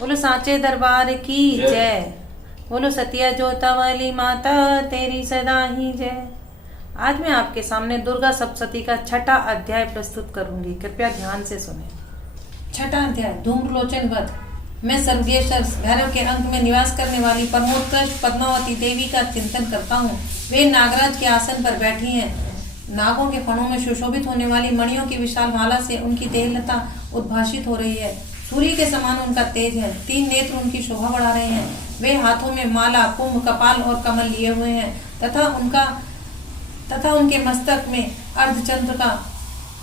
बोलो सांचे दरबार की जय। बोलो सतिया जोता वाली माता तेरी सदा ही जय। आज मैं आपके सामने दुर्गा सप्तशती का छठा अध्याय प्रस्तुत करूंगी, कृपया ध्यान से सुने। छठा अध्याय धूम्रलोचन वध। मैं सर्वेश्वर भैरव के अंक में निवास करने वाली परमोत्कृष्ट पद्मावती देवी का चिंतन करता हूँ। वे नागराज के आसन पर बैठी हैं। नागों के फणों में सुशोभित होने वाली मणियों की विशाल माला से उनकी देहलता उद्भाषित हो रही है। सूर्य के समान उनका तेज है। 3 नेत्र उनकी शोभा बढ़ा रहे हैं। वे हाथों में माला, कुंभ, कपाल और कमल लिए हुए हैं तथा उनके मस्तक में अर्धचंद्र का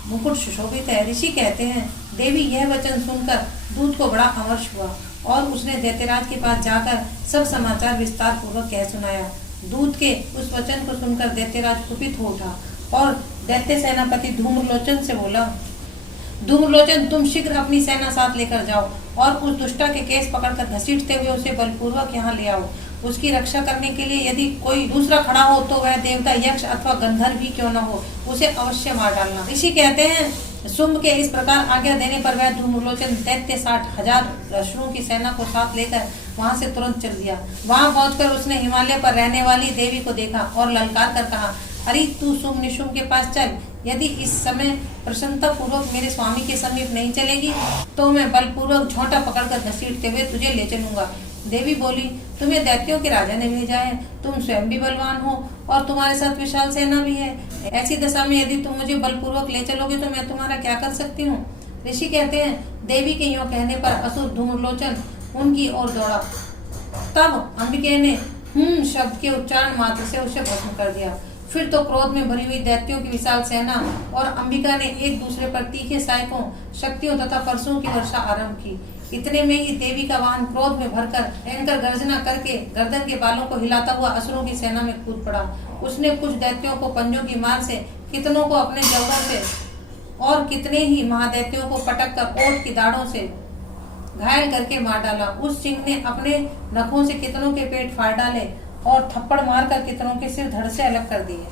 मुकुट सुशोभित है। ऋषि कहते हैं, देवी यह वचन सुनकर दूत को बड़ा अमर्ष हुआ और उसने दैत्यराज के पास जाकर सब समाचार विस्तार पूर्वक कह सुनाया। दूत के उस वचन को सुनकर दैत्यराज कुपित हो उठा और दैत्य सेनापति धूम्रलोचन से बोला, धूम्रलोचन, तुम शीघ्र अपनी सेना साथ लेकर जाओ और उस दुष्टा के केस पकड़कर घसीटते हुए उसे बलपूर्वक यहाँ ले आओ। उसकी रक्षा करने के लिए यदि कोई दूसरा खड़ा हो तो वह देवता, यक्ष अथवा गंधर्व भी क्यों न हो, उसे अवश्य मार डालना। ऋषि कहते हैं, शुंभ के इस प्रकार आज्ञा देने पर वह धूम्रलोचन दैत्य 60,000 असुरों की सेना को साथ लेकर वहां से तुरंत चल दिया। वहां पहुंचकर उसने हिमालय पर रहने वाली देवी को देखा और ललकार कर कहा, अरे तू शुंभ निशुंभ के पास चल। यदि इस समय प्रसन्नता पूर्वक मेरे स्वामी के समीप नहीं चलेगी तो मैं बलपूर्वक झोंटा पकड़कर घसीटते हुए तुझे ले चलूंगा। देवी बोली, तुम्हें दैत्यों के राजा ने भेजा है, तुम स्वयं भी बलवान हो और तुम्हारे साथ विशाल सेना भी है। ऐसी दशा में यदि तुम मुझे बलपूर्वक ले चलोगे तो मैं तुम्हारा क्या कर सकती हूँ। ऋषि कहते हैं, देवी के यूँ कहने पर असुर धूम्रलोचन उनकी ओर दौड़ा। तब अंबिके ने शब्द के उच्चारण मात्र से उसे भस्म कर दिया। फिर तो क्रोध में भरी हुई दैत्यों की विशाल सेना और अंबिका ने एक दूसरे पर तीखे सहायकों, शक्तियों तथा परशुओं की वर्षा आरंभ की। इतने में ही देवी का वाहन क्रोध में भरकर भयंकर गर्जना करके गर्दन के बालों को हिलाता हुआ असुरों की सेना में कूद पड़ा। उसने कुछ दैत्यों को पंजों की मार से, कितनों को अपने जबड़ों से और कितने ही महादैत्यों को पटक कर ओठ की दाढ़ों से घायल करके मार डाला। उस सिंह ने अपने नखों से कितनों के पेट फाड़ डाले और थप्पड़ मारकर कितनों के सिर धड़ से अलग कर दिए।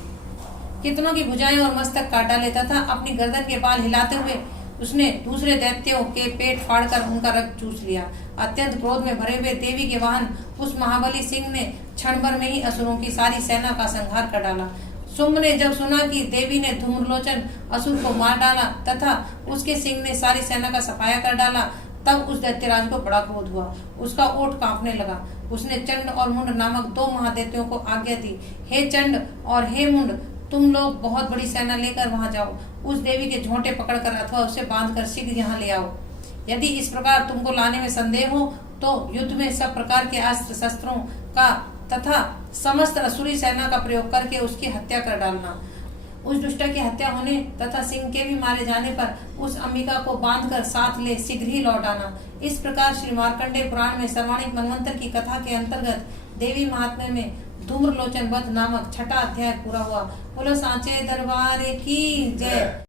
कितनों की भुजाएं और मस्तक काट डाले तथा अपनी गर्दन के बाल हिलाते हुए उसने दूसरे दैत्यों के पेट फाड़कर उनका रक्त चूस लिया। अत्यंत क्रोध में भरे हुए देवी के वाहन उस महाबली सिंह ने क्षण भर में ही असुरों की सारी सेना का संहार कर डाला। शुंभ ने जब सुना कि देवी ने धूम्रलोचन असुर को मार डाला तथा उसके सिंह ने सारी सेना का सफाया कर डाला, तब उस दैत्यराज को बड़ा क्रोध हुआ। उसका ओठ कांपने लगा। उसने चंड और मुंड नामक 2 महादैत्यों को आज्ञा दी, हे चंड और हे मुंड, तुम लोग बहुत बड़ी सेना लेकर वहां जाओ। उस देवी के झोंटे पकड़कर अथवा उसे बांधकर शीघ्र यहाँ ले आओ। यदि इस प्रकार तुमको लाने में संदेह हो तो युद्ध में सब प्रकार के अस्त्र शस्त्रों का तथा समस्त असुरी सेना का प्रयोग करके उसकी हत्या कर डालना। उस दुष्ट की हत्या होने तथा सिंह के भी मारे जाने पर उस अंबिका को बांधकर साथ ले शीघ्र ही लौट आना। इस प्रकार श्री मार्कंडेय पुराण में सर्वाणिक मनवंतर की कथा के अंतर्गत देवी महात्म्य में धूम्रलोचन वध नामक छठा अध्याय पूरा हुआ। बोलो सांचे दरबार की जय।